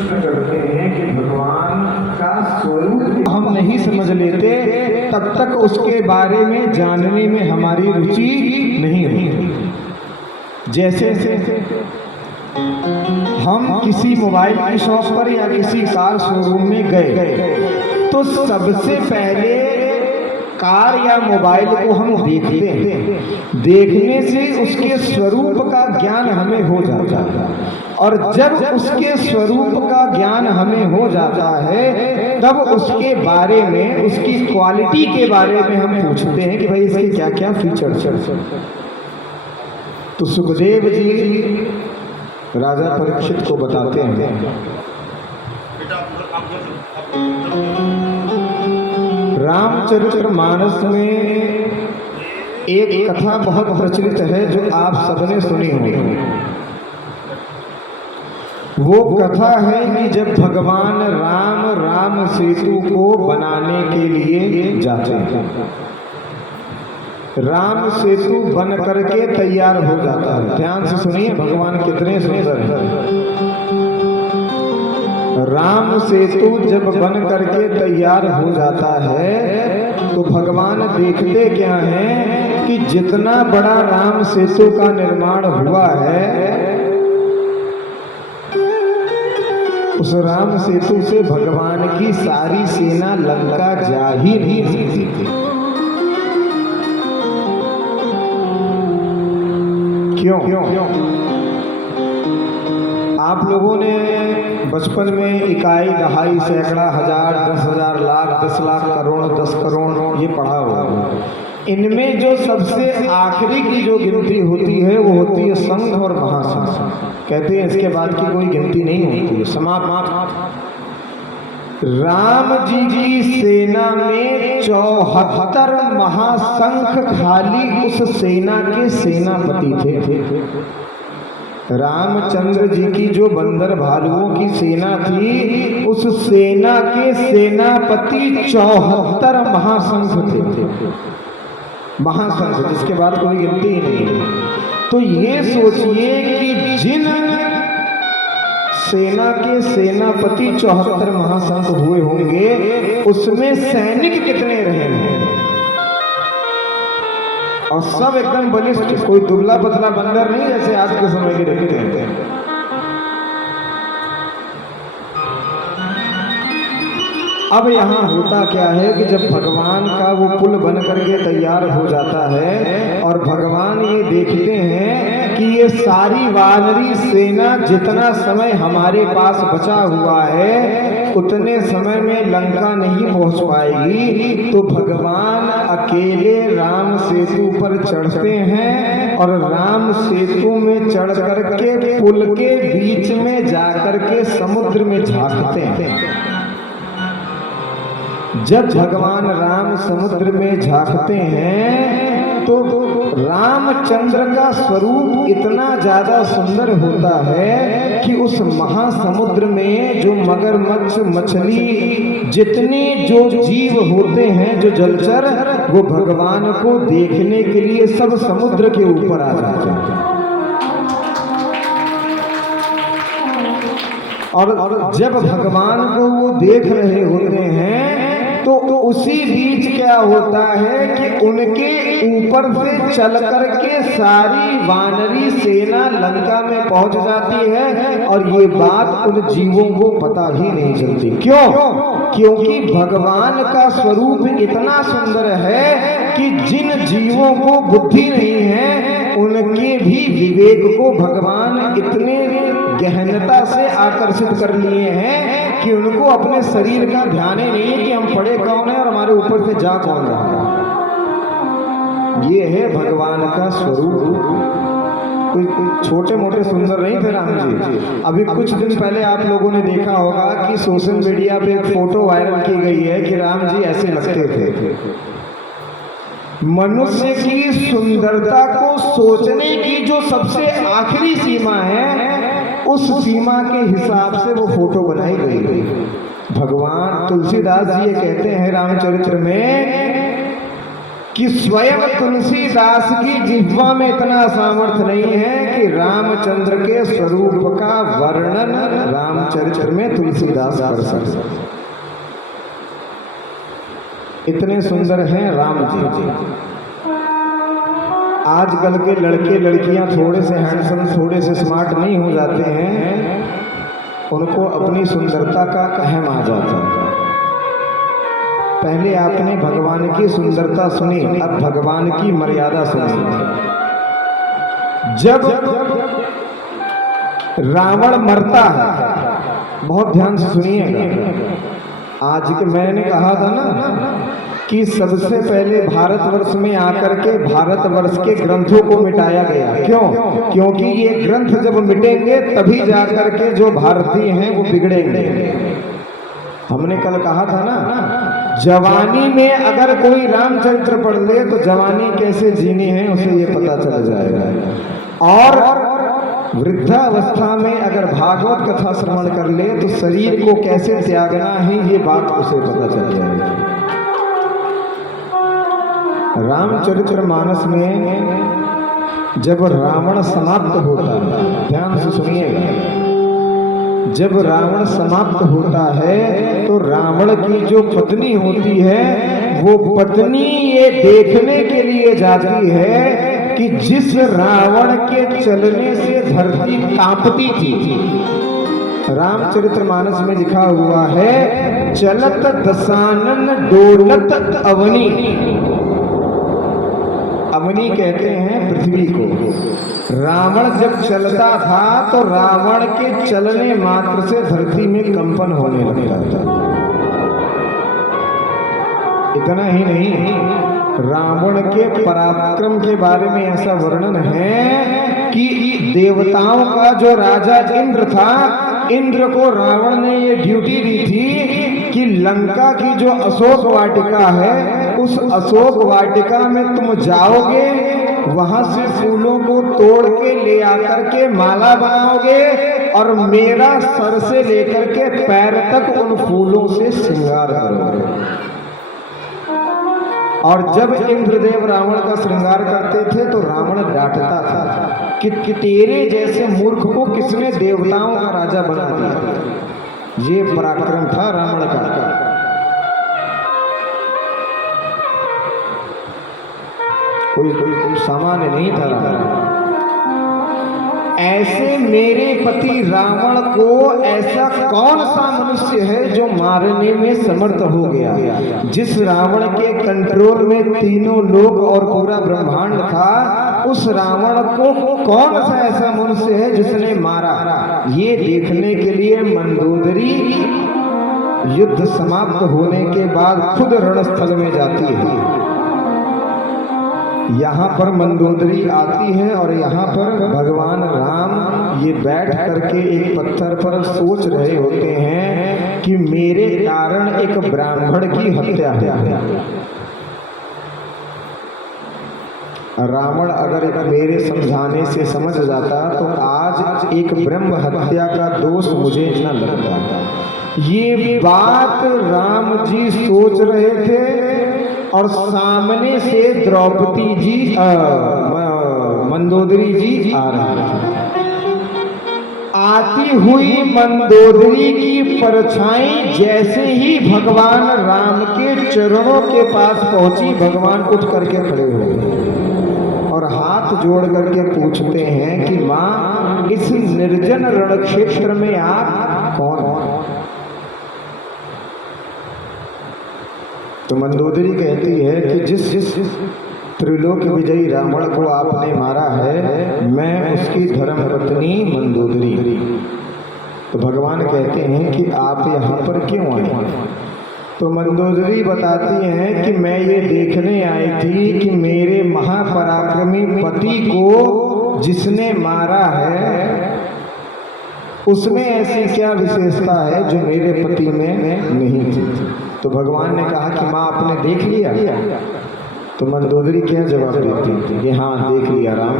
प्रश्न करते हैं कि भगवान का स्वरूप हम नहीं समझ लेते तब तक उसके बारे में जानने में हमारी रुचि नहीं होती। जैसे हम किसी मोबाइल की शॉप पर या किसी कार शोरूम में गए तो सबसे पहले कार या मोबाइल को हम देखते हैं। देखने से उसके स्वरूप का ज्ञान हमें हो जाता है, और जब उसके स्वरूप का ज्ञान हमें हो जाता है तब उसके बारे में, उसकी क्वालिटी के बारे में हम पूछते हैं कि भाई इसके क्या क्या फीचर्स हैं। तो सुखदेव जी राजा परीक्षित को बताते हैं, रामचरितमानस में एक कथा बहुत प्रचलित है जो आप सबने सुनी होगी। वो कथा है कि जब भगवान राम सेतु को बनाने के लिए जाते हैं, राम सेतु बन करके तैयार हो जाता है। ध्यान से सुनिए, भगवान कितने सुंदर हैं। राम सेतु जब बन करके तैयार हो जाता है तो भगवान देखते क्या हैं कि जितना बड़ा राम सेतु का निर्माण हुआ है उस राम सेतु से भगवान की सारी सेना लंका जा ही नहीं सकती थी। क्यों? आप लोगों ने बचपन में इकाई, दहाई, सैकड़ा, हजार, 10,000, लाख, 10 लाख, करोड़, 10 करोड़ ये पढ़ा होगा। इनमें जो सबसे आखिरी की जो गिनती होती है वो होती है संघ और महासंघ। कहते हैं इसके बाद की कोई गिनती नहीं होती है, समाप्त। राम जी की सेना में 74 महासंघ खाली उस सेना के सेनापति थे। रामचंद्र जी की जो बंदर भालुओं की सेना थी उस सेना के सेनापति 74 महासंघ थे। महासंघ जिसके बाद कोई गिनती ही नहीं। तो ये सोचिए कि जिन सेना के सेनापति 74 महासंघ हुए होंगे उसमें सैनिक कितने रहे हैं, और सब एकदम बलिष्ठ, कोई दुबला पतला बंदर नहीं जैसे आज के समय के देखते हैं। अब यहाँ होता क्या है कि जब भगवान का वो पुल बन करके तैयार हो जाता है और भगवान ये देखते हैं कि ये सारी वानरी सेना जितना समय हमारे पास बचा हुआ है उतने समय में लंका नहीं पहुंच पाएगी, तो भगवान अकेले राम सेतु पर चढ़ते हैं और राम सेतु में चढ़ करके पुल के बीच में जाकर के समुद्र में झांकते हैं। जब भगवान राम समुद्र में झांकते हैं तो रामचंद्र का स्वरूप इतना ज्यादा सुंदर होता है कि उस महासमुद्र में जो मगरमच्छ, मछली, जितने जो जीव होते हैं जो जलचर, वो भगवान को देखने के लिए सब समुद्र के ऊपर आ जाते हैं। और जब भगवान को वो देख रहे होते हैं तो उसी बीच क्या होता है कि उनके ऊपर से चल करके सारी वानरी सेना लंका में पहुंच जाती है, और ये बात उन जीवों को पता ही नहीं चलती। क्यों? क्योंकि भगवान का स्वरूप इतना सुंदर है कि जिन जीवों को बुद्धि नहीं है उनके भी विवेक को भगवान इतने गहनता से आकर्षित कर लिए हैं कि उनको अपने शरीर का ध्यान ही नहीं है कि हम पड़े कौन है और हमारे ऊपर से जा कौन रहा है। ये है भगवान का स्वरूप। कोई छोटे मोटे सुंदर नहीं थे राम जी। अभी कुछ दिन पहले आप लोगों ने देखा होगा कि सोशल मीडिया पे एक फोटो वायरल की गई है कि राम जी ऐसे लगते थे। मनुष्य की सुंदरता को सोचने की जो सबसे आखिरी सीमा है उस सीमा के हिसाब से वो फोटो बनाई गई। भगवान तुलसीदास जी ये कहते हैं रामचरित्र में कि स्वयं तुलसीदास की जिह्वा में इतना सामर्थ्य नहीं है कि रामचंद्र के स्वरूप का वर्णन रामचरित्र में तुलसीदास कर सके। इतने सुंदर हैं राम जी। आजकल के लड़के लड़कियां थोड़े से हैंडसम, थोड़े से स्मार्ट नहीं हो जाते हैं, उनको अपनी सुंदरता का कहम आ जाता है। पहले आपने भगवान की सुंदरता सुनी, अब भगवान की मर्यादा सुनी। जब रावण मरता है, बहुत ध्यान से सुनिएगा। आज के मैंने कहा था ना कि सबसे पहले भारतवर्ष में आकर के भारतवर्ष के ग्रंथों को मिटाया गया। क्यों? क्योंकि ये ग्रंथ जब मिटेंगे तभी जाकर के जो भारतीय हैं वो बिगड़ेंगे। हमने कल कहा था ना, जवानी में अगर कोई रामचरित्र पढ़ ले तो जवानी कैसे जीनी है उसे ये पता चल जाएगा, और वृद्धावस्था में अगर भागवत कथा श्रवण कर ले तो शरीर को कैसे त्यागना है ये बात उसे पता चल जाएगी। रामचरित्र मानस में जब रावण समाप्त होता है, ध्यान से सुनिएगा, जब रावण समाप्त होता है तो रावण की जो पत्नी होती है वो पत्नी ये देखने के लिए जाती है कि जिस रावण के चलने से धरती कांपती थी। रामचरित्र मानस में लिखा हुआ है, चलत दशानन डोलत अवनी। अवनी कहते हैं पृथ्वी को। रावण जब चलता था तो रावण के चलने मात्र से धरती में कंपन होने लगता था। इतना ही नहीं, रावण के पराक्रम के बारे में ऐसा वर्णन है कि देवताओं का जो राजा इंद्र था, इंद्र को रावण ने ये ड्यूटी दी थी कि लंका की जो अशोक वाटिका है उस अशोक वाटिका में तुम जाओगे, वहां से फूलों को तोड़ के ले आकर के माला बनाओगे और मेरा सर से लेकर के पैर तक उन फूलों से श्रृंगार करोगे। और जब इंद्रदेव रावण का श्रृंगार करते थे तो रावण डांटता था कि तेरे जैसे मूर्ख को किसने देवताओं का राजा बना दिया। ये पराक्रम था रावण का। कोई सामान्य नहीं था रावण। ऐसे मेरे पति रावण को ऐसा कौन सा मनुष्य है जो मारने में समर्थ हो गया। जिस रावण के कंट्रोल में तीनों लोक और पूरा ब्रह्मांड था, उस रावण को कौन सा ऐसा मनुष्य है जिसने मारा। ये देखने के लिए मंदोदरी युद्ध समाप्त होने के बाद खुद रणस्थल में जाती है। यहाँ पर मंदोदरी आती है और यहाँ पर भगवान राम ये बैठ करके एक पत्थर पर सोच रहे होते हैं कि मेरे कारण एक ब्राह्मण की हत्या है। रावण अगर मेरे समझाने से समझ जाता तो आज एक ब्रह्म हत्या का दोष मुझे न लगता। ये बात राम जी सोच रहे थे और सामने से द्रौपदी जी मंदोदरी जी आ रही है। आती हुई मंदोदरी की परछाई जैसे ही भगवान राम के चरणों के पास पहुंची, भगवान उठ करके खड़े हो गए और हाथ जोड़ करके पूछते हैं कि माँ, इस निर्जन रण क्षेत्र में आप कौन हो। तो मंदोदरी कहती है कि जिस त्रिलोक विजयी रावण को आपने मारा है, मैं उसकी धर्म पत्नी मंदोदरी। तो भगवान कहते हैं कि आप यहाँ पर क्यों आए। तो मंदोदरी बताती हैं कि मैं ये देखने आई थी कि मेरे महापराक्रमी पति को जिसने मारा है उसमें ऐसी क्या विशेषता है जो मेरे पति में नहीं थी। तो भगवान ने कहा कि माँ आपने देख लिया। तो मंदोदरी क्या जवाब देती थी कि हाँ देख लिया राम।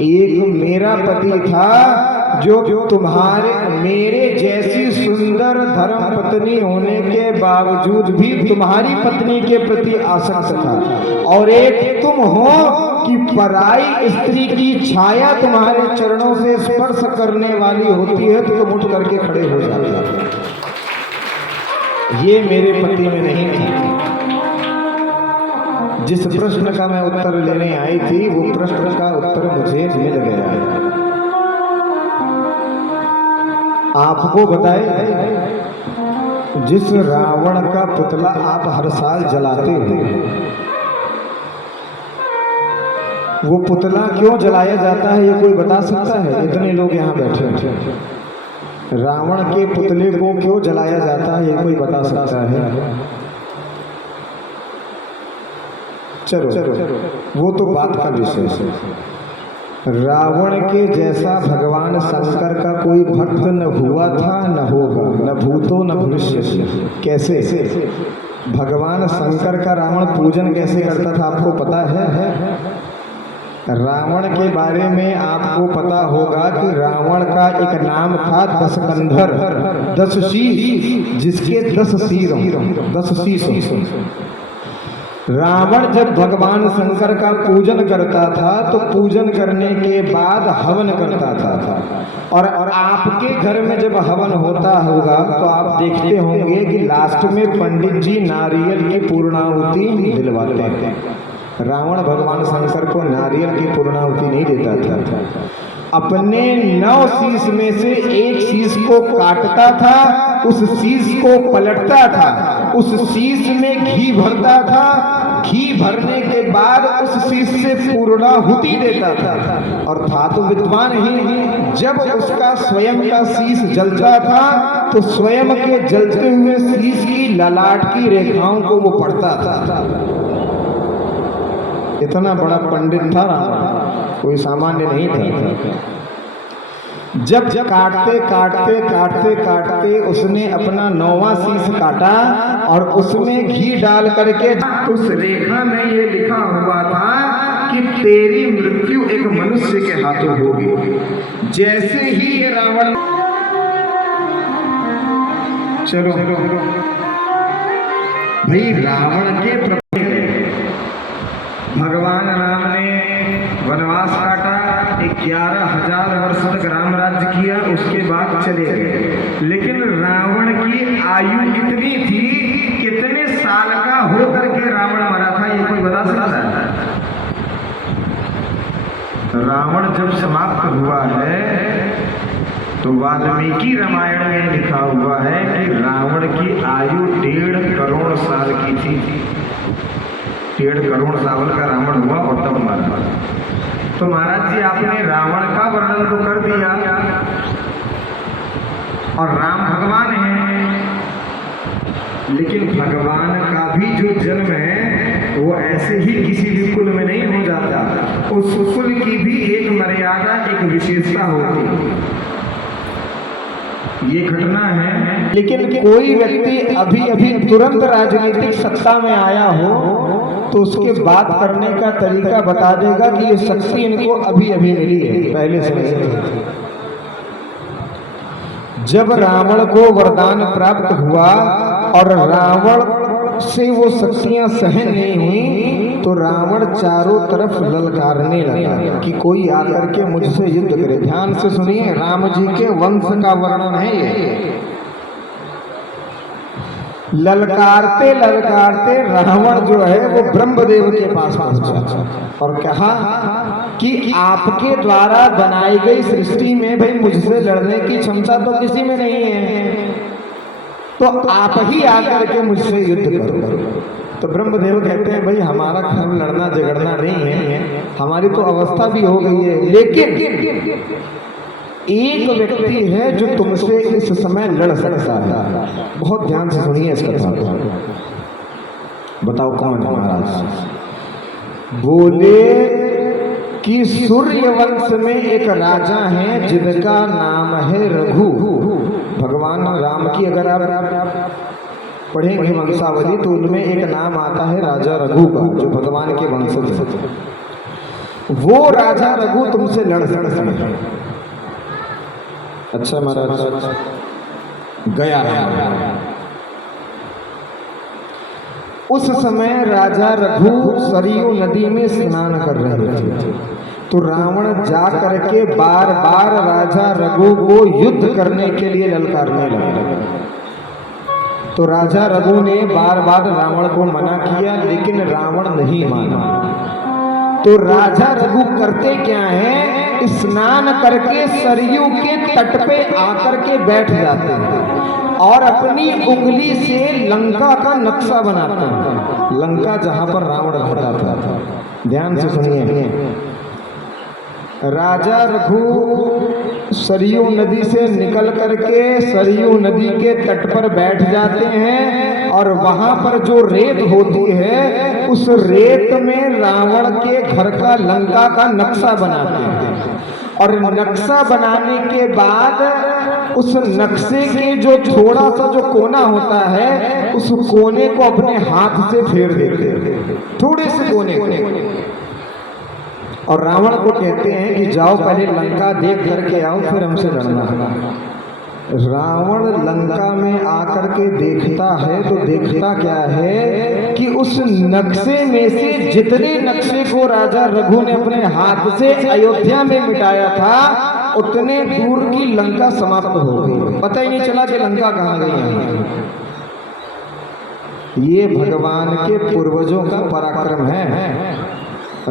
एक मेरा पति था जो तुम्हारे मेरे जैसी सुंदर धर्म पत्नी होने के बावजूद भी तुम्हारी पत्नी के प्रति आसक्त था, और एक तुम हो कि पराई स्त्री की छाया तुम्हारे चरणों से स्पर्श करने वाली होती है तो तुम उठ करके खड़े हो जाते हो। ये मेरे पति में नहीं था। जिस प्रश्न का मैं उत्तर लेने आई थी वो प्रश्न का उत्तर मुझे मिल गया। आपको बताए, जिस रावण का पुतला आप हर साल जलाते हो, वो पुतला क्यों जलाया जाता है ये कोई बता सकता है? इतने लोग यहाँ बैठे हैं, रावण के पुतले को क्यों जलाया जाता है ये कोई बता सकता है? चलो वो तो बात का विषय है। रावण के जैसा भगवान शंकर का कोई भक्त न हुआ था न होगा, न भूतो न भविष्य। कैसे? भगवान शंकर का रावण पूजन कैसे करता था आपको पता है? रावण के बारे में आपको पता होगा कि रावण का एक नाम था दशकंधर, 10 शीश, जिसके 10 सिर, 10 शीश। रावण जब भगवान शंकर का पूजन करता था तो पूजन करने के बाद हवन करता था, और आपके घर में जब हवन होता होगा तो आप देखते होंगे कि लास्ट में पंडित जी नारियल की पूर्णाहुति दिलवाते हैं। रावण भगवान शंकर को नारियल की पूर्णाहुति नहीं देता था, अपने 9 शीश में से एक शीश को काटता था, उस शीश को पलटता था, उस शीश में घी भरता था, घी भरने के बाद उस शीश से पूर्णाहुति देता था। और था तो विद्वान ही, जब उसका स्वयं का शीश जलता था तो स्वयं के जलते हुए शीश की ललाट की रेखाओं को वो पढ़ता था। इतना बड़ा पंडित था रावण, कोई सामान्य नहीं था। जब काटते काटते काटते काटते उसने अपना 9वां शीश काटा और उसमें घी डाल करके उस रेखा में ये लिखा हुआ था कि तेरी मृत्यु एक मनुष्य के हाथों होगी। जैसे ही ये रावण, चलो भाई, रावण के भगवान राम ने वनवास काटा, 11,000 वर्ष तक राम राज्य किया, उसके बाद चले गए। लेकिन रावण की आयु कितनी थी, कितने साल का होकर के रावण मरा था ये कोई बता सकता है? रावण जब समाप्त हुआ है तो वाल्मीकि रामायण में लिखा हुआ है कि रावण की आयु 1.5 करोड़ साल की थी। 1.5 करोड़ साल का रावण हुआ और तब मरा। तो महाराज जी, आपने रावण का वर्णन तो कर दिया, और राम भगवान है, लेकिन भगवान का भी जो जन्म है वो ऐसे ही किसी भी कुल में नहीं हो जाता। उस कुल की भी एक मर्यादा, एक विशेषता होती है। ये घटना है। लेकिन कोई व्यक्ति अभी अभी तुरंत राजनीतिक सत्ता में आया हो तो उसके बात करने का तरीका बता देगा कि ये शक्ति इनको अभी अभी मिली है, पहले से नहीं। जब रावण को वरदान प्राप्त हुआ और रावण से वो शक्तियां सहन नहीं हुई तो रावण चारों तरफ ललकारने लगा कि कोई आकर के मुझसे युद्ध करे। ध्यान से सुनिए, राम जी के वंश का वर्णन है ये। ललकारते ललकारते रावण जो है वो ब्रह्मदेव के पास पहुंचा और कहा कि आपके द्वारा बनाई गई सृष्टि में भाई मुझसे लड़ने की क्षमता तो किसी में नहीं है, तो आप ही आकर के मुझसे युद्ध करो। तो ब्रह्मदेव कहते हैं भाई हमारा काम लड़ना झगड़ना नहीं है, हमारी तो अवस्था भी हो गई है, लेकिन एक व्यक्ति है जो तुमसे इस समय लड़ सकता है। बहुत ध्यान से सुनिए इस कथा को। बताओ कौन है महाराज? बोले कि सूर्य वंश में एक राजा है जिनका नाम है रघु। भगवान राम की अगर आप पढ़ेंगे वंशावली तो उनमें एक नाम आता है राजा रघु का, जो भगवान के वंशज है। वो राजा रघु तुमसे लड़ सकते हैं। अच्छा महाराज, गया उस समय राजा रघु सरयू नदी में स्नान कर रहे थे। तो रावण जा करके बार बार राजा रघु को युद्ध करने के लिए ललकारने लगा। तो राजा रघु ने बार बार रावण को मना किया, लेकिन रावण नहीं माना। तो राजा रघु करते क्या है, स्नान करके सरयू के तट पे आकर के बैठ जाते हैं और अपनी उंगली से लंका का नक्शा बनाते हैं। लंका जहां पर रावण रहता था, ध्यान से सुनिए। राजा रघु सरयू नदी से निकल करके सरयू नदी के तट पर बैठ जाते हैं और वहां पर जो रेत होती है, उस रेत में रावण के घर का लंका का नक्शा बनाते हैं। और नक्शा बनाने के बाद उस नक्शे के जो थोड़ा सा जो कोना होता है, उस कोने को अपने हाथ से फेर देते हैं, थोड़े से कोने को। और रावण को कहते हैं कि जाओ पहले लंका देख करके आओ, फिर हमसे लड़ना। रावण लंका में आकर के देखता है तो देखता क्या है कि उस नक्शे में से जितने नक्शे को राजा रघु ने अपने हाथ से अयोध्या में मिटाया था, उतने दूर की लंका समाप्त हो गई। पता ही नहीं चला कि लंका कहाँ गई है। ये भगवान के पूर्वजों का पराक्रम है।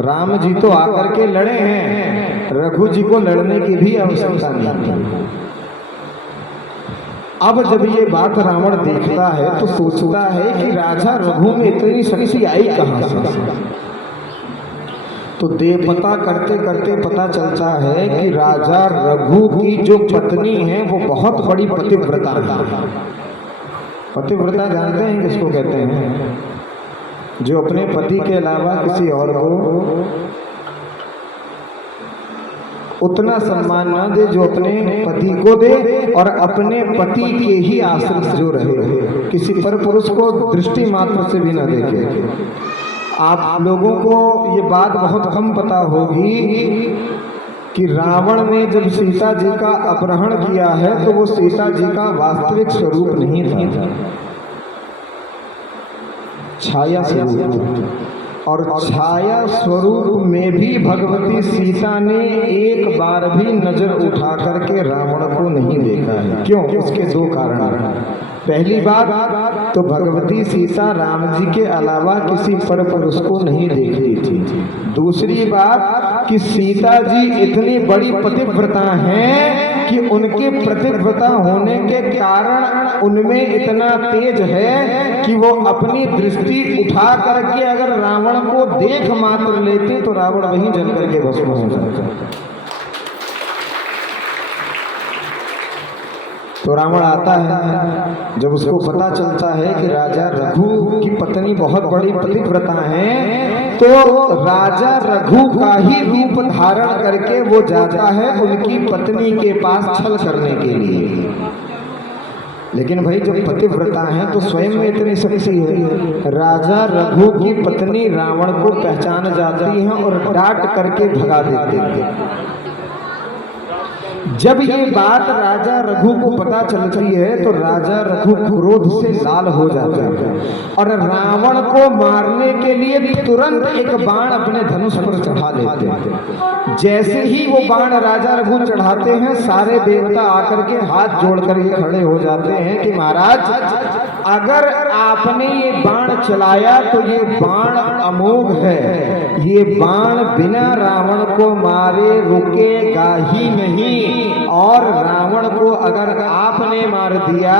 राम जी तो आकर के लड़े हैं, रघु जी को लड़ने की भी आवश्यकता नहीं थी। अब जब ये बात रावण देखता है तो सोचता है कि राजा रघु में इतनी शक्ति आई कहां से। तो पता करते करते पता चलता है कि राजा रघु की जो पत्नी है वो बहुत बड़ी पतिव्रता है। पतिव्रता जानते हैं किसको कहते हैं? जो अपने पति के अलावा किसी और को उतना सम्मान ना दे जो अपने पति को दे, और अपने पति के ही आश्रित जो रहे, किसी पर पुरुष को दृष्टि मात्र से भी ना देखे। आप लोगों को ये बात बहुत कम पता होगी कि रावण ने जब सीता जी का अपहरण किया है तो वो सीता जी का वास्तविक स्वरूप नहीं था, छाया स्वरूप। और छाया स्वरूप में भी भगवती सीता ने एक बार भी नजर उठा करके रावण को नहीं देखा है। क्यों? उसके दो कारण। पहली बात तो भगवती सीता राम जी के अलावा किसी पर पुरुष को नहीं देखती थी। दूसरी बात कि सीता जी इतनी बड़ी पतिव्रता हैं कि उनके पतिव्रता होने के कारण उनमें इतना तेज है कि वो अपनी दृष्टि उठा करके अगर रावण को देख मात्र लेते तो रावण वहीं जल करके भस्म हो जाता। तो रावण आता है, जब उसको पता चलता है कि राजा रघु की पत्नी बहुत बड़ी पतिव्रता है, तो राजा रघु का ही रूप धारण करके वो जाता है उनकी पत्नी के पास छल करने के लिए। लेकिन भाई जब पतिव्रता है तो स्वयं में इतनी शक्ति है। राजा रघु की पत्नी रावण को पहचान जाती है और डांट करके भगा देती है। जब ये बात राजा रघु को पता चलती है तो राजा रघु क्रोध से लाल हो जाता है और रावण को मारने के लिए तुरंत एक बाण अपने धनुष पर चढ़ा लेते हैं। जैसे ही वो बाण राजा रघु चढ़ाते हैं, सारे देवता आकर के हाथ जोड़ कर ये खड़े हो जाते हैं कि महाराज अगर आपने ये बाण चलाया तो ये बाण अमोघ है, ये बाण बिना रावण को मारे रुकेगा ही नहीं, और रावण को अगर आपने मार दिया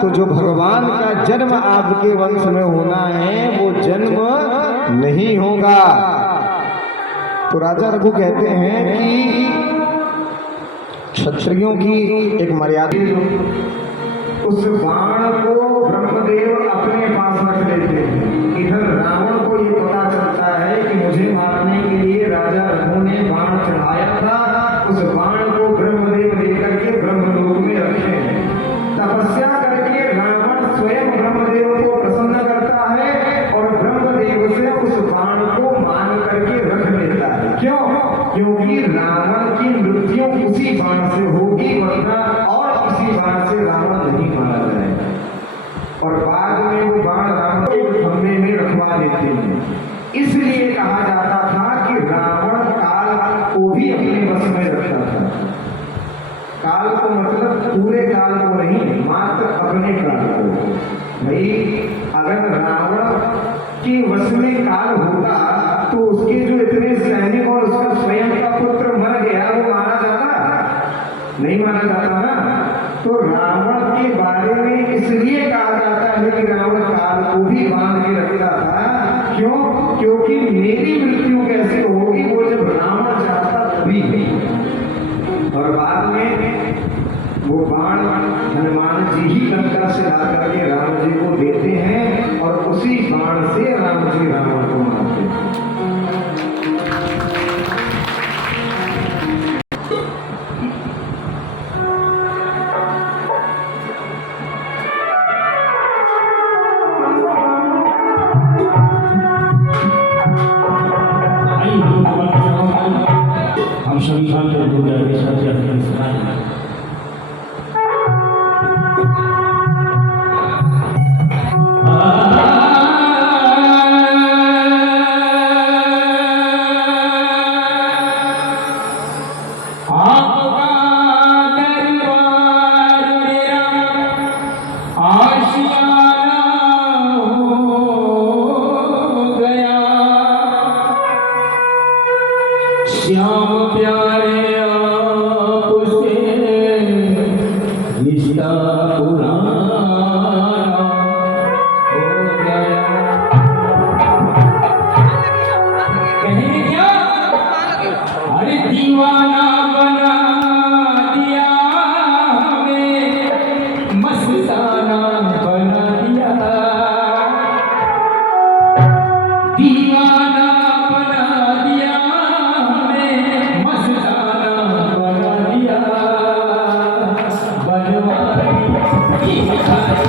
तो जो भगवान का जन्म आपके वंश में होना है वो जन्म नहीं होगा। तो राजा रघु कहते हैं कि क्षत्रियों की एक मर्यादा, उस बाण को ब्रह्मदेव अपने पास रख लेते हैं। इधर रावण को ये पता चलता है कि मुझे मारने के लिए राजा रघु ने बाण चढ़ाया था, उस बाण को ब्रह्मदेव लेकर के ब्रह्मलोक में रखे हैं। तपस्या करके रावण स्वयं ब्रह्मदेव को प्रसन्न करता है और ब्रह्मदेव से उस बाण को मान करके रख लेता है। क्यों? क्योंकि रावण की मृत्यु उसी बाण से होगी, वरना और किसी बाण से रावण नहीं मारा जाएगा। इसलिए कहा जाता था कि रावण काल को भी अपने वश में रखता था। काल को मतलब पूरे काल को नहीं, मात्र अपने काल को। भाई अगर रावण के वश में काल होता तो उसके जो इतने सैनिक और उसका स्वयं का पुत्र मर गया वो मारा जाता? नहीं मारा जाता ना। तो रावण के बारे में इसलिए कहा जाता है कि रावण काल को भी बांध के रखता था। क्यों? क्योंकि मेरी मृत्यु कैसे होगी वो जब रावण चाहता तभी। और बाद में वो बाण हनुमान जी ही लंका से ला करके राम जी को देते हैं और उसी बाण से राम जी रावण को मारते हैं। हम सभी श्याम प्यारे आपसे रिश्ता पुराना हो गया। कहेंगे क्या? अरे दीवाना बना दिया हमें, मस्ताना बना दिया। दीवाना बना दिया हमें, मस्ताना बना दिया। बनवारी की मिठाई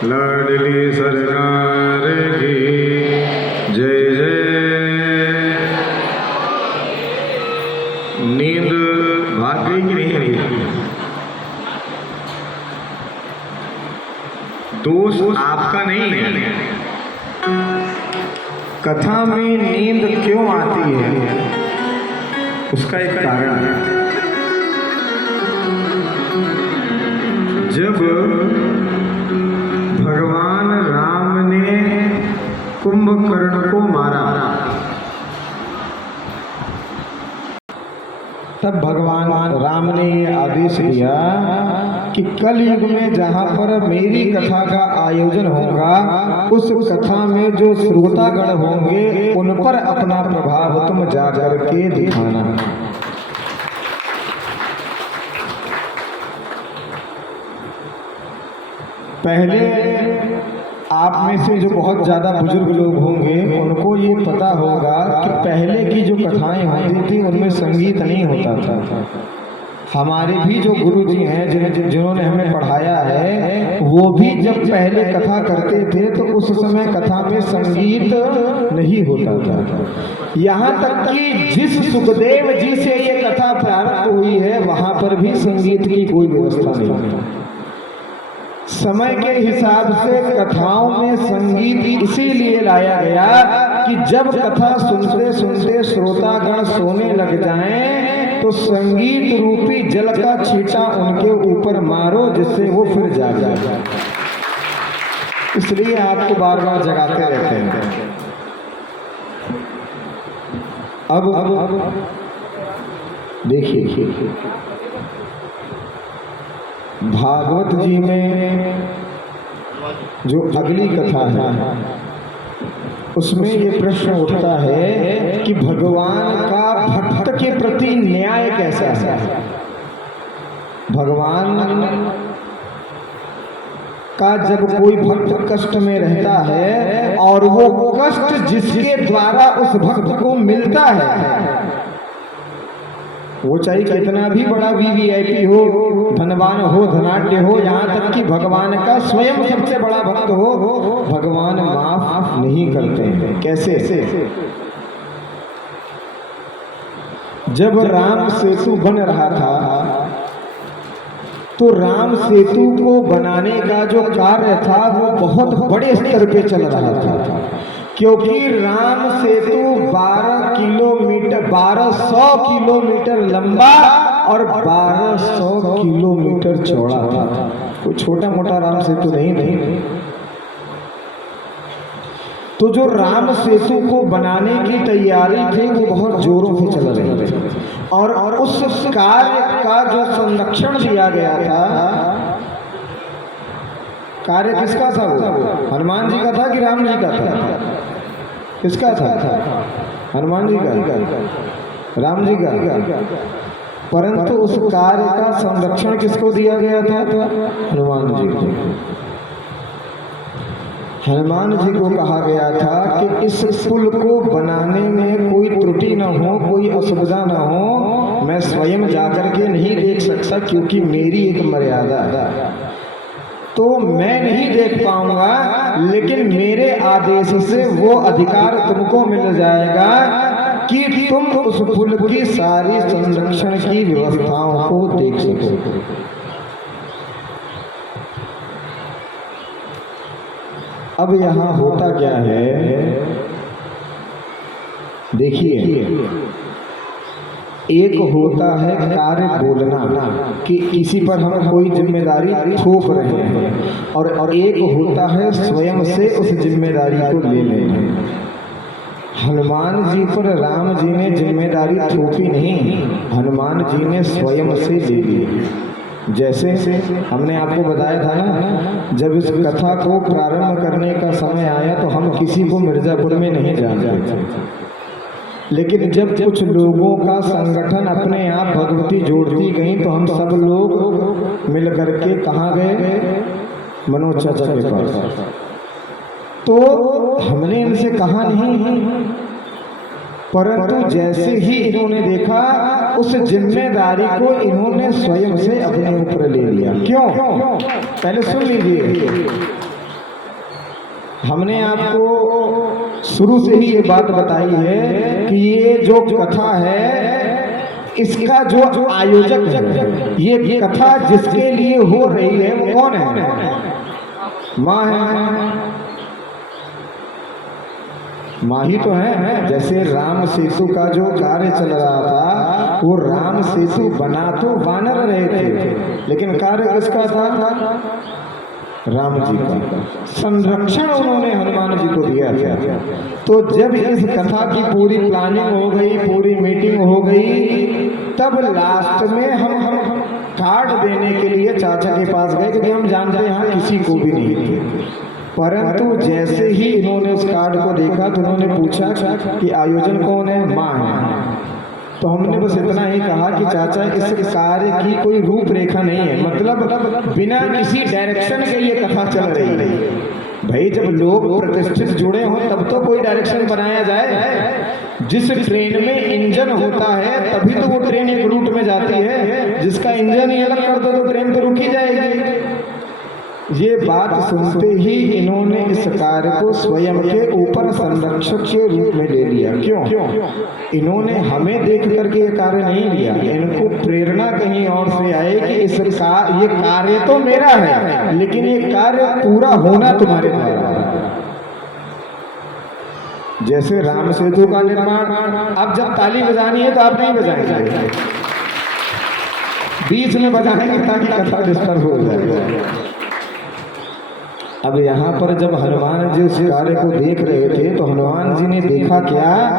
लाडली सरकार की जय जय। नींद भाग गई कि नहीं गई? दोष आपका नहीं है। कथा में नींद क्यों आती है उसका एक कारण है। जब भगवान राम ने कुंभकर्ण को मारा तब भगवान राम ने ये आदेश दिया कि कल युग में जहाँ पर मेरी कथा का आयोजन होगा उस कथा में जो श्रोतागण होंगे उन पर अपना प्रभाव तुम जा करके दिखाना। पहले आप में से जो बहुत ज़्यादा बुजुर्ग लोग होंगे उनको ये पता होगा कि पहले की जो कथाएं होती थी उनमें संगीत नहीं होता था। हमारे भी जो गुरु जी हैं जिन्होंने हमें पढ़ाया है वो भी जब पहले कथा करते थे तो उस समय कथा में संगीत नहीं होता था। यहाँ तक कि जिस सुखदेव जी से ये कथा प्रारंभ हुई है वहाँ पर भी संगीत की कोई व्यवस्था नहीं है। समय के हिसाब से कथाओं में संगीत इसीलिए लाया गया कि जब कथा सुनते सुनते श्रोतागण सोने लग जाएं तो संगीत रूपी जल का छींटा उनके ऊपर मारो जिससे वो फिर जाग जाए। इसलिए आपको बार बार जगाते रहते हैं। अब देखिए भागवत जी में जो अगली कथा है उसमें ये प्रश्न उठता है कि भगवान का भक्त के प्रति न्याय कैसा है। भगवान का जब कोई भक्त कष्ट में रहता है और वो कष्ट जिसके द्वारा उस भक्त को मिलता है, वो चाहे कितना भी बड़ा वीवीआईपी हो, धनवान हो, धनाढ्य हो, यहाँ तक कि भगवान का स्वयं सबसे बड़ा भक्त हो, भगवान माफ नहीं करते हैं। कैसे? जब राम सेतु बन रहा था तो राम सेतु को बनाने का जो कार्य था वो बहुत बड़े स्तर पे चल रहा था, क्योंकि राम सेतु 1200 किलोमीटर लंबा और 1200 किलोमीटर चौड़ा था। कोई छोटा मोटा राम सेतु नहीं। तो जो राम सेतु को बनाने की तैयारी थी वो बहुत जोरों से चल रही थी, और उस कार्य का जो संरक्षण दिया गया था, कार्य किसका था? वो हनुमान जी का था कि राम जी का था? किसका था? हनुमान जी का, राम जी का। परंतु उस कार्य का संरक्षण किसको दिया गया था? हनुमान जी को। हनुमान जी को कहा गया था कि इस पुल को बनाने में कोई त्रुटि न हो, कोई असुविधा न हो, मैं स्वयं जाकर के नहीं देख सकता, क्योंकि मेरी एक मर्यादा है, तो मैं नहीं देख पाऊंगा, लेकिन मेरे आदेश से वो अधिकार तुमको मिल जाएगा कि तुम उस पुल की सारी संरक्षण की व्यवस्थाओं को देख सको। अब यहाँ होता क्या है, देखिए, एक होता है कार्य बोलना कि किसी पर हम कोई जिम्मेदारी थोप रहे हैं, और एक होता है स्वयं से उस जिम्मेदारी को ले लेना। हनुमान जी पर राम जी ने जिम्मेदारी थोपी नहीं, हनुमान जी ने स्वयं से ले ली। जैसे हमने आपको बताया था ना, जब इस कथा को प्रारंभ करने का समय आया तो हम किसी को मिर्जापुर में नहीं जानते थे, लेकिन जब कुछ लोगों का संगठन अपने आप भगवती जोड़ती गई तो हम सब लोग मिल करके कहाँ गए? मनोज चाचा के पास। तो हमने इनसे कहा नहीं, परंतु जैसे ही इन्होंने देखा उस जिम्मेदारी को इन्होंने स्वयं से अपने ऊपर ले लिया। क्यों? पहले सुन लीजिए, हमने आपको शुरू से ही ये बात बताई है कि ये जो कथा है इसका जो आयोजक है, ये कथा जिसके लिए हो रही है वो कौन है? माँ है, माँ ही तो है। जैसे राम सेतु का जो कार्य चल रहा था, वो राम सेतु बना तो वानर रहे थे, लेकिन कार्य किसका था? राम जी का। संरक्षण उन्होंने हनुमान जी को दिया था। तो जब इस कथा की पूरी प्लानिंग हो गई, पूरी मीटिंग हो गई, तब लास्ट में हम कार्ड देने के लिए चाचा के पास गए, क्योंकि हम जानते हैं यहाँ किसी को भी नहीं थे। परंतु जैसे ही इन्होंने उस कार्ड को देखा तो उन्होंने पूछा कि आयोजन कौन है? माँ है। तो हमने बस इतना ही कहा कि चाचा इस कार्य की कोई रूपरेखा नहीं है, मतलब बिना किसी डायरेक्शन के ये कथा चल रही है। भाई जब लोग प्रतिष्ठित जुड़े हों तब तो कोई डायरेक्शन बनाया जाए। जिस ट्रेन में इंजन होता है तभी तो वो ट्रेन एक रूट में जाती है, जिसका इंजन ही अलग कर दो तो ट्रेन तो रुकी जाएगी। ये बात सुनते ही इन्होंने इस कार्य को स्वयं के ऊपर संरक्षक के रूप में ले लिया। क्यों? इन्होंने हमें देख करके ये कार्य नहीं लिया, इनको प्रेरणा कहीं और से आए कि ये कार्य तो मेरा है, लेकिन ये कार्य पूरा होना तुम्हारे द्वारा। जैसे राम सेतु का निर्माण, अब जब ताली बजानी है तो आप नहीं बजाएंगे, बीच में बजाएंगे ताकि कथा डिस्टर्ब हो जाए। अब यहाँ पर जब हनुमान जी उस कार्य को देख रहे थे तो हनुमान जी ने देखा क्या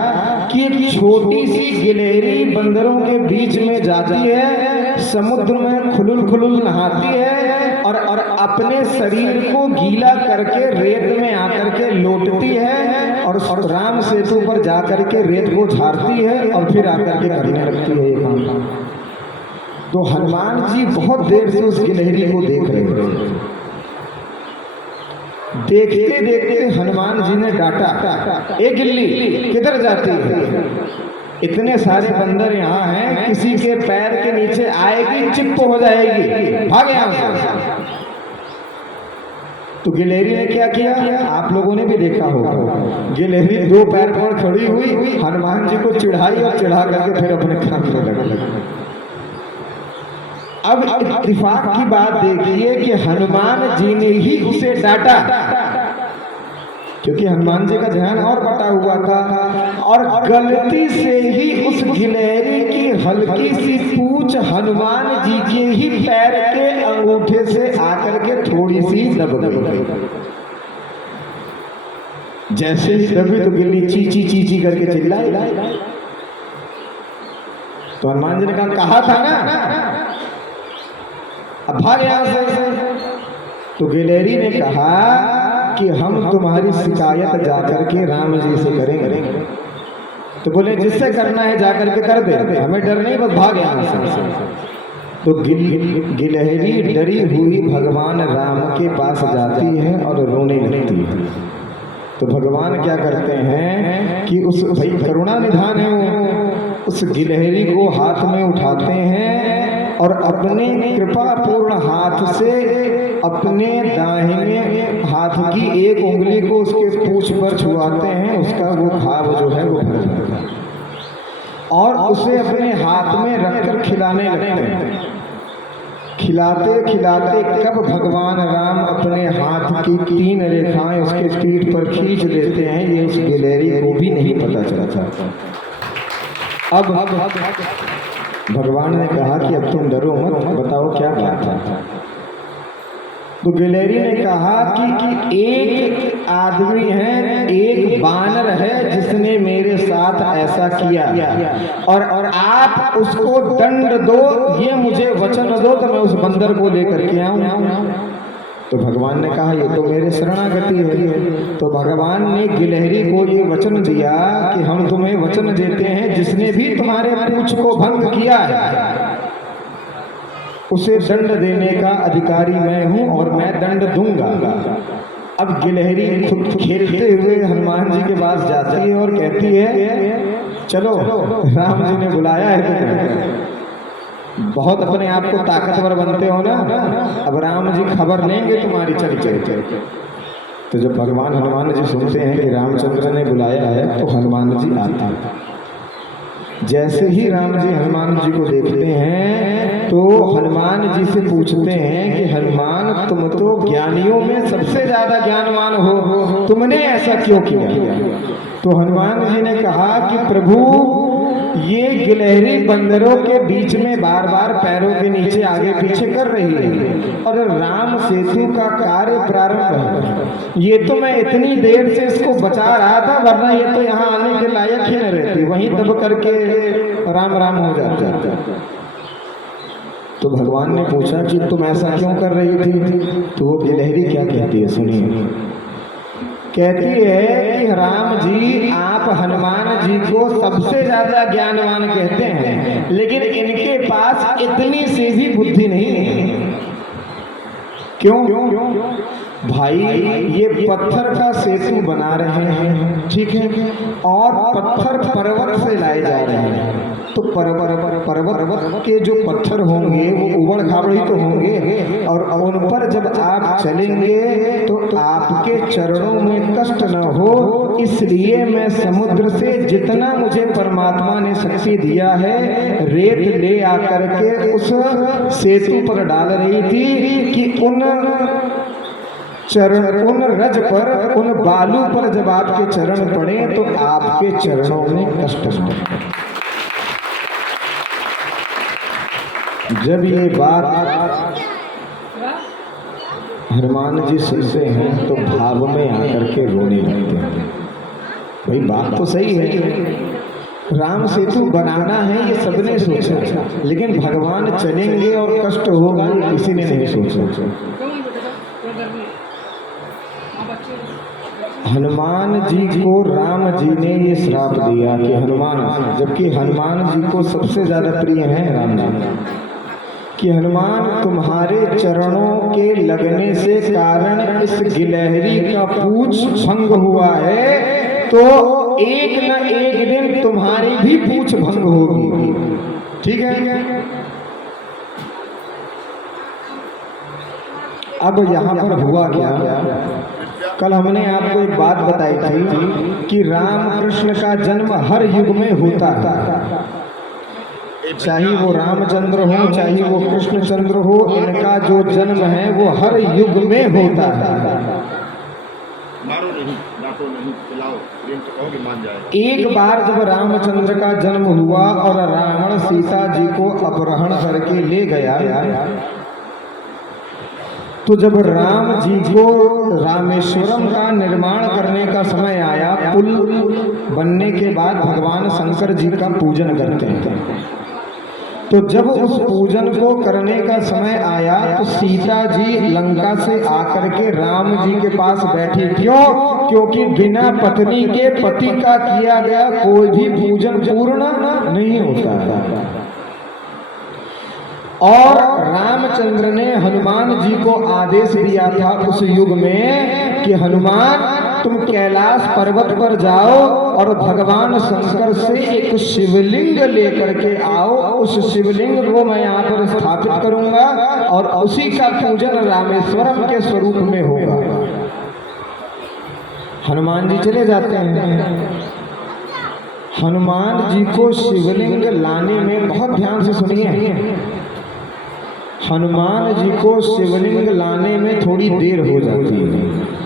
कि एक छोटी सी गिलहरी बंदरों के बीच में जाती है, समुद्र में खुलुल नहाती है और अपने शरीर को गीला करके रेत में आकर के लौटती है और राम सेतु पर जाकर के रेत को झाड़ती है और फिर आकर के करने लगती है ये काम। तो हनुमान जी बहुत देर से उस गिलहरी को देख रहे थे। देखते देखते हनुमान जी ने डांटा, ए गिल्ली किधर जाती है? इतने सारे बंदर यहाँ हैं, किसी के पैर के नीचे आएगी चिप्प हो जाएगी, भाग यहाँ से। तो गिलहरी ने क्या किया, आप लोगों ने भी देखा होगा, गिलहरी दो पैर पर खड़ी हुई, हनुमान जी को चिढ़ाई और चिढ़ा करके फिर अपने काम में लगी। अब इत्तेफाक की बात देखिए कि हनुमान जी ने ही उसे डांटा, क्योंकि हनुमान जी का ध्यान और बटा हुआ था, और गलती से ही उस गिलहरी की हल्की सी पूंछ हनुमान जी के ही पैर के अंगूठे से आकर के थोड़ी सी दब गई। जैसे ही दबी तो गिल्ली चीची चीची करके चिल्लाई। तो हनुमान जी ने कहा था ना, अब भाग यहां से। तो गिलहरी ने कहा कि हम तुम्हारी शिकायत जाकर के राम जी से करेंगे। तो बोले जिससे करना है जाकर के कर दे, हमें डर नहीं, बस भाग यहां से। तो गिलहरी डरी हुई भगवान राम के पास जाती है और रोने लगती है। तो भगवान क्या करते हैं कि उस भाई करुणा निधान है वो, उस गिलहरी को हाथ में उठाते हैं और अपने कृपा पूर्ण हाथ से अपने दाहिने हाथ की एक उंगली को उसके पूंछ पर छुआते हैं, उसका वो घाव जो है वो भर जाता है, और उसे अपने हाथ में रखकर खिलाने लगते हैं। खिलाते खिलाते कब भगवान राम अपने हाथ की 3 रेखाएं उसके पीठ पर खींच देते हैं, ये उस गिलहरी को भी नहीं पता चलता। अब भगवान ने कहा कि अब तुम डरो मत, बताओ क्या बात है। तो गिलहरी ने कहा कि एक आदमी है, एक बानर है जिसने मेरे साथ ऐसा किया, और आप उसको दंड दो, ये मुझे वचन दो तो मैं उस बंदर को लेकर के आऊं। तो भगवान ने कहा ये तो मेरे शरणागति है। तो भगवान ने गिलहरी को ये वचन दिया कि हम तुम्हें वचन देते हैं, जिसने भी तुम्हारे पूंछ को भंग किया है उसे दंड देने का अधिकारी मैं हूं और मैं दंड दूंगा। अब गिलहरी खुद खेलते हुए हनुमान जी के पास जाती है और कहती है चलो राम जी ने बुलाया है, बहुत अपने आप को ताकतवर बनते हो ना, अब राम जी खबर लेंगे तुम्हारी, चल चल। तो जब भगवान हनुमान जी सुनते हैं कि रामचंद्र ने बुलाया है तो हनुमान जी आते हैं। जैसे ही राम जी हनुमान जी को देखते हैं तो हनुमान जी से पूछते हैं कि हनुमान तुम तो ज्ञानियों में सबसे ज्यादा ज्ञानवान हो, तुमने ऐसा क्यों किया? तो हनुमान जी ने कहा कि प्रभु ये गिलहरी बंदरों के बीच में बार बार पैरों के नीचे आगे पीछे कर रही है और राम सेतु का कार्य प्रारंभ है। ये तो मैं इतनी देर से इसको बचा रहा था, वरना ये तो यहाँ आने के लायक ही न रहती, वहीं दब करके राम राम हो जाता। तो भगवान ने पूछा कि तुम ऐसा क्यों कर रही थी? तो वो गिलहरी क्या कहती है सुनिए। कहती है कि राम जी आप हनुमान जी को सबसे ज्यादा ज्ञानवान कहते हैं, लेकिन इनके पास इतनी सी भी बुद्धि नहीं है। क्यों? भाई ये पत्थर का सेतु बना रहे हैं, ठीक है, और पत्थर पर्वत से लाए जा रहे हैं, तो पर्वत के जो पत्थर होंगे वो उबड़ खाबड़ ही तो होंगे, और उन पर जब आप चलेंगे तो आपके चरणों में कष्ट न हो, इसलिए मैं समुद्र से जितना मुझे परमात्मा ने शक्ति दिया है रेत ले आकर के उस सेतु पर डाल रही थी कि उन रज पर, उन बालू पर जब आपके चरण पड़े तो आपके चरणों में कष्ट न। जब ये बात हनुमान जी सुनते हैं तो भाव में आकर के रोने लगते हैं। भाई बात तो सही है, राम सेतु बनाना है ये सबने सोचा, लेकिन भगवान चलेंगे और कष्ट होगा ये किसी ने नहीं सोचा। हनुमान जी को राम जी ने ये श्राप दिया कि हनुमान, जबकि हनुमान जी को सबसे ज्यादा प्रिय है राम जी, कि हनुमान तुम्हारे चरणों के लगने से कारण इस गिलहरी का पूछ भंग हुआ है, तो एक न एक दिन तुम्हारी भी पूछ भंग होगी। ठीक है। अब यहाँ पर हुआ क्या, कल हमने आपको एक बात बताई थी कि राम कृष्ण का जन्म हर युग में होता है, चाहे वो रामचंद्र हो चाहे वो कृष्णचंद्र हो, इनका जो जन्म है वो हर युग में होता है। मारो नहीं, डांटो नहीं, खिलाओ, प्रेम से कहोगे मान जाएगा। एक बार जब रामचंद्र का जन्म हुआ और रावण सीता जी को अपहरण करके ले गया, तो जब राम जी को रामेश्वरम का निर्माण करने का समय आया, पुल बनने के बाद भगवान शंकर जी का पूजन करते हैं। तो जब उस पूजन को करने का समय आया तो सीता जी लंका से आकर के राम जी के पास बैठी। क्यों? क्योंकि बिना पत्नी के पति का किया गया कोई भी पूजन पूर्ण नहीं होता है। और रामचंद्र ने हनुमान जी को आदेश दिया था उस युग में कि हनुमान तुम कैलाश पर्वत पर जाओ और भगवान शंकर से एक शिवलिंग लेकर के आओ। उस शिवलिंग को मैं यहाँ पर स्थापित करूंगा और उसी का पूजन रामेश्वरम के स्वरूप में होगा। हनुमान जी चले जाते हैं। हनुमान जी को शिवलिंग लाने में बहुत ध्यान से सुनिए, हनुमान जी को शिवलिंग लाने में थोड़ी देर हो जाती है।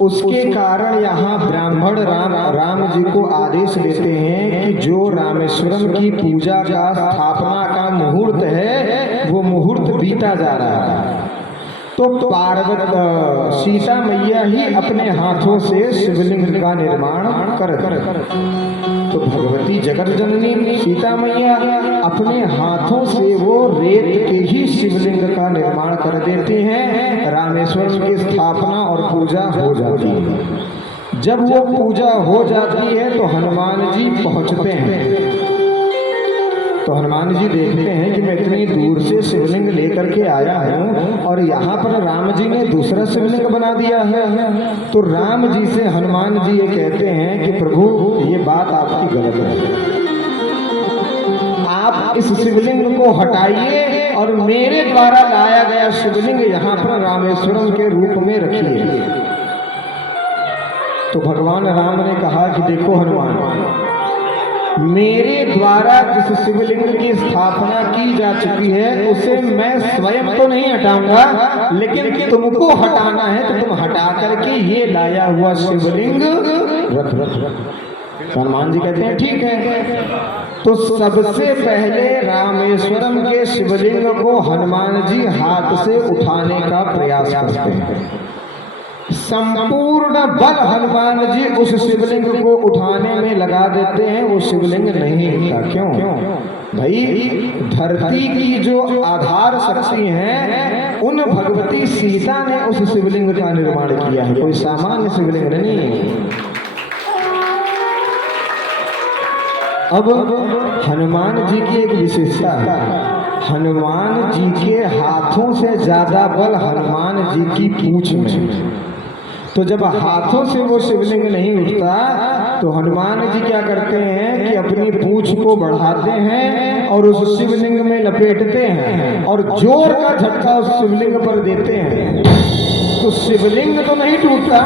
उसके कारण यहाँ ब्राह्मण राम जी को आदेश देते हैं कि जो रामेश्वरम की पूजा का स्थापना का मुहूर्त है वो मुहूर्त बीता जा रहा है। तो पार्वती सीता मैया ही अपने हाथों से शिवलिंग का निर्माण कर तो भगवती जगत जननी सीता मैया अपने हाथों से वो रेत के ही शिवलिंग का निर्माण कर देती हैं। रामेश्वरम की स्थापना और पूजा हो जाती है। जब वो पूजा हो जाती है तो हनुमान जी पहुंचते हैं। तो हनुमान जी देखते हैं कि मैं इतनी दूर से शिवलिंग लेकर के आया हूँ और यहाँ पर राम जी ने दूसरा शिवलिंग बना दिया है। तो राम जी से हनुमान जी ये कहते हैं कि प्रभु ये बात आपकी गलत है, आप इस शिवलिंग को हटाइए और मेरे द्वारा लाया गया शिवलिंग यहाँ पर रामेश्वरम के रूप में रखिए। तो भगवान राम ने कहा कि देखो हनुमान, मेरे द्वारा जिस शिवलिंग की स्थापना की जा चुकी है उसे मैं स्वयं तो नहीं हटाऊंगा, लेकिन तुमको हटाना है तो तुम हटा करके ये लाया हुआ शिवलिंग रख। हनुमान जी कहते हैं ठीक है। तो सबसे पहले रामेश्वरम के शिवलिंग को हनुमान जी हाथ से उठाने का प्रयास करते हैं। संपूर्ण बल हनुमान जी उस शिवलिंग को उठाने में लगा देते हैं, वो शिवलिंग नहीं उठता। क्यों? भाई धरती की जो आधार शक्ति है उन भगवती सीता ने उस शिवलिंग का निर्माण किया है, कोई सामान्य शिवलिंग नहीं है। अब हनुमान जी की एक विशेषता है, हनुमान जी के हाथों से ज्यादा बल हनुमान जी की पूंछ में। तो जब हाथों से वो शिवलिंग नहीं उठता तो हनुमान जी क्या करते हैं कि अपनी पूंछ को बढ़ाते हैं और उस शिवलिंग में लपेटते हैं और जोर का झटका उस शिवलिंग पर देते हैं। तो शिवलिंग तो नहीं टूटता,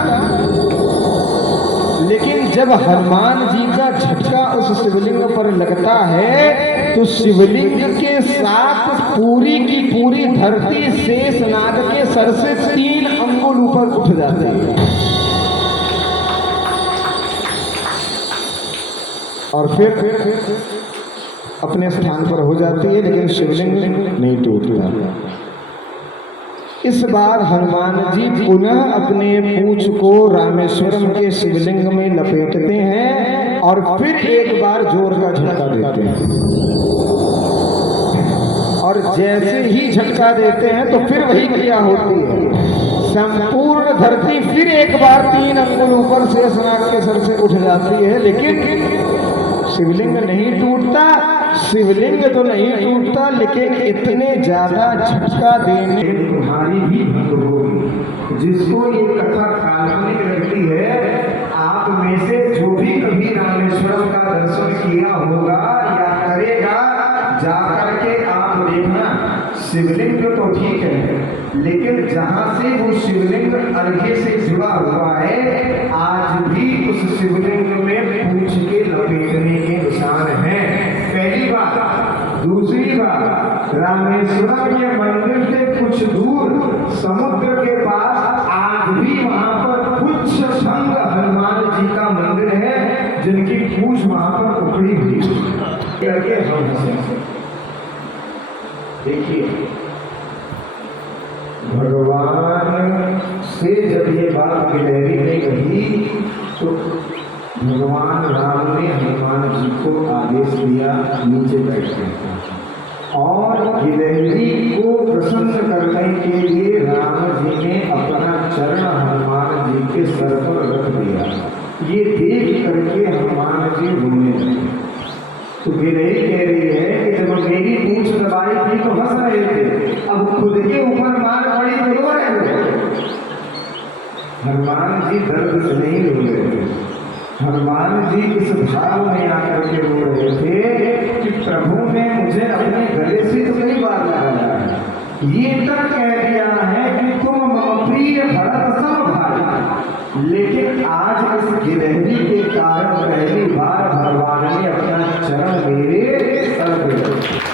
लेकिन जब हनुमान जी का झटका उस शिवलिंग पर लगता है तो शिवलिंग के साथ पूरी की पूरी धरती शेषनाग के सर से 3 अंगुल ऊपर उठ जाते हैं और फिर अपने स्थान पर हो जाती है, लेकिन शिवलिंग नहीं टूटता। इस बार हनुमान जी पुनः अपने पूंछ को रामेश्वरम के शिवलिंग में लपेटते हैं और फिर एक बार जोर का झटका देते हैं और जैसे ही झटका देते हैं तो फिर वही क्रिया होती है। संपूर्ण धरती फिर एक बार 3 अंगुल ऊपर शेषनाग के सर से उठ जाती है, लेकिन शिवलिंग नहीं टूटता। शिवलिंग तो नहीं टूटता, लेकिन इतने ज्यादा झटका देने तुम्हारी भी भक्त होगी। जिसको ये कथा काल्पनिक लगती है, आप में से जो भी कभी रामेश्वरम का दर्शन किया होगा या करेगा, जाकर के आप देखना, शिवलिंग तो ठीक है, लेकिन जहां से वो शिवलिंग अर्घ्य से जुड़ा हुआ है, आज भी उस शिवलिंग में पूंछ के लपेटने के निशान हैं। पहली बात। दूसरी बात, रामेश्वरम के मंदिर से कुछ दूर समुद्र के पास आज भी वहां पर कुछ संग हनुमान जी का मंदिर है, जिनकी पूंछ वहां पर उखड़ी हुई करके हम देखिए। भगवान से जब ये बात गिलहरी ने कही, तो भगवान राम ने हनुमान जी को आदेश दिया नीचे बैठने का, और गिलहरी को प्रसन्न करने के लिए राम जी ने अपना चरण हनुमान जी के सर पर रख दिया। ये देख करके हनुमान जी रोने लगे। तो गिलहरी कह रही है कि जब मेरी पूंछ दबाई थी तो हंस रहे थे, अब खुद के ऊपर मार पड़ी तो रो रहे थे। हनुमान जी दर्द से नहीं रो रहे थे, हनुमान जी इस भाव में आकर के रो रहे थे कि प्रभु ने मुझे अपने गले से तो कई बार लगाया है, ये तक कह दिया है कि तुम मम प्रिय भरत सम भाई, लेकिन आज इस गिलहरी के कारण पहली बार भगवान ने अपना चरण मेरे सर पे रखा।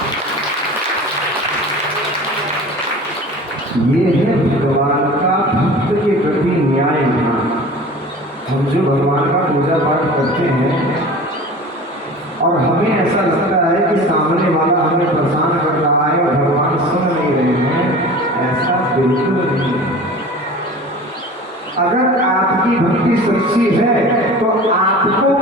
ये है भगवान का भक्त के प्रति न्याय ध्यान। हम जो भगवान का पूजा पाठ करते हैं और हमें ऐसा लगता है कि सामने वाला हमें परेशान कर रहा है और भगवान सुन नहीं रहे हैं, ऐसा बिल्कुल नहीं है। अगर आपकी भक्ति सच्ची है तो आपको